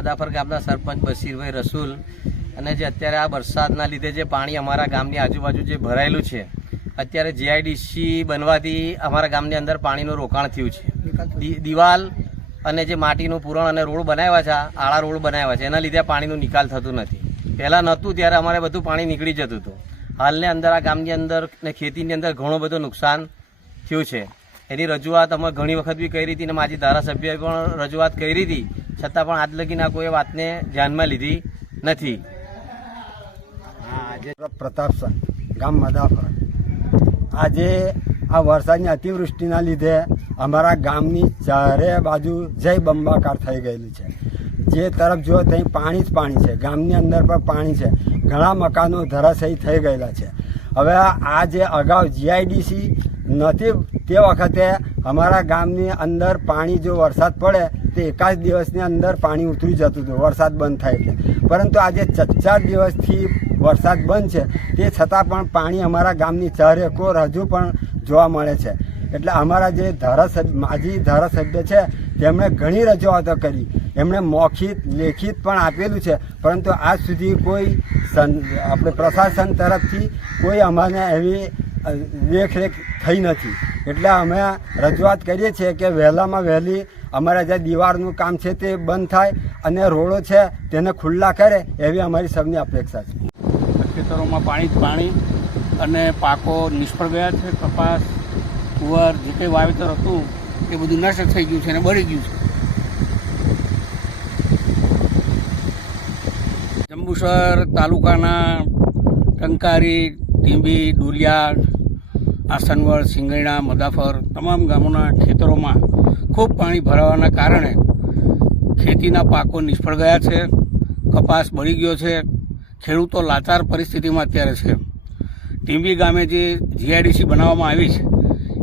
મદાફર ગામના સરપંચ બશીરભાઈ રસૂલ અને જે અત્યારે આ વરસાદના લીધે જે પાણી અમારા ગામની આજુબાજુ જે ભરાયેલું છે, અત્યારે જીઆઈડીસી બનવાથી અમારા ગામની અંદર પાણીનું રોકાણ થયું છે. દિવાલ અને જે માટીનું પૂરણ અને રોડ બનાવ્યા છે, આળા રોડ બનાવ્યા છે, એના લીધે પાણીનું નિકાલ થતું નથી. પહેલાં નહોતું ત્યારે અમારે બધું પાણી નીકળી જતું હતું. હાલને અંદર આ ગામની અંદર ને ખેતીની અંદર ઘણું બધું નુકસાન થયું છે. એની રજૂઆત અમે ઘણી વખત બી કરી હતી અને માજી ધારાસભ્યોએ પણ રજૂઆત કરી હતી, છતાં પણ આજ લગીના કોઈ વાતને ધ્યાનમાં લીધી નથી. આજે પ્રતાપસન ગામ મદાફર, આજે આ વરસાદની અતિવૃષ્ટિના લીધે અમારા ગામની ચારે બાજુ જય બંબાકાર થઈ ગયેલી છે. જે તરફ જુઓ ત્યાં પાણી જ પાણી છે. ગામની અંદર પણ પાણી છે. ઘણા મકાનો ધરાશયી થઈ ગયેલા છે. હવે આ જે અગાઉ જીઆઈડીસી નથી તે વખતે અમારા ગામની અંદર પાણી જો વરસાદ પડે તો એકાદ દિવસની અંદર પાણી ઉતરી જતું હતું વરસાદ બંધ થાય એટલે. પરંતુ આજે 4 દિવસથી વરસાદ બંધ છે, તે છતાં પણ પાણી અમારા ગામની ચારે કોર હજુ પણ જોવા મળે છે. એટલે અમારા જે માજી ધારાસભ્ય છે તેમણે ઘણી રજૂઆતો કરી, એમણે મૌખિક લેખિત પણ આપેલું છે, પરંતુ આજ સુધી કોઈ આપણે પ્રશાસન તરફથી કોઈ અમારે એવી દેખરેખ થઈ નથી. એટલે અમે રજૂઆત કરીએ છીએ કે વહેલામાં વહેલી અમારા જે દિવાળનું કામ છે તે બંધ થાય અને રોડો છે તેને ખુલ્લા કરે એવી અમારી સૌની અપેક્ષા છે. ખેતરોમાં પાણી અને પાકો નિષ્ફળ ગયા છે. કપાસ, કુંવર જે કંઈ વાવેતર હતું એ બધું નષ્ટ થઈ ગયું છે અને બળી ગયું છે. જંબુસર તાલુકાના ટંકારી, ટીંબી, ડુલિયા, આસનવડ, સિંગરણા, મદાફર તમામ ગામોના ખેતરોમાં ખૂબ પાણી ભરાવાના કારણે ખેતીના પાકો નિષ્ફળ ગયા છે. કપાસ બળી ગયો છે. ખેડૂતો લાચાર પરિસ્થિતિમાં અત્યારે છે. ટીંબી ગામે જે જીઆઈડીસી બનાવવામાં આવી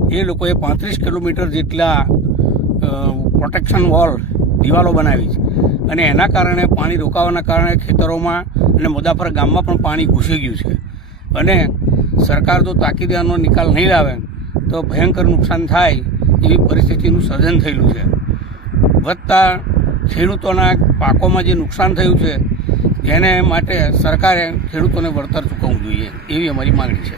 છે એ લોકોએ 35 કિલોમીટર જેટલા પ્રોટેક્શન વોલ દિવાલો બનાવી છે અને એના કારણે પાણી રોકાવાના કારણે ખેતરોમાં અને મદાફર ગામમાં પણ પાણી ઘૂસી ગયું છે. અને સરકાર જો તાકીદાનો નિકાલ નહીં લાવે તો ભયંકર નુકસાન થાય એવી પરિસ્થિતિનું સર્જન થયેલું છે. વધતા ખેડૂતોના પાકોમાં જે નુકસાન થયું છે એને માટે સરકારે ખેડૂતોને વળતર ચૂકવવું જોઈએ એવી અમારી માગણી છે.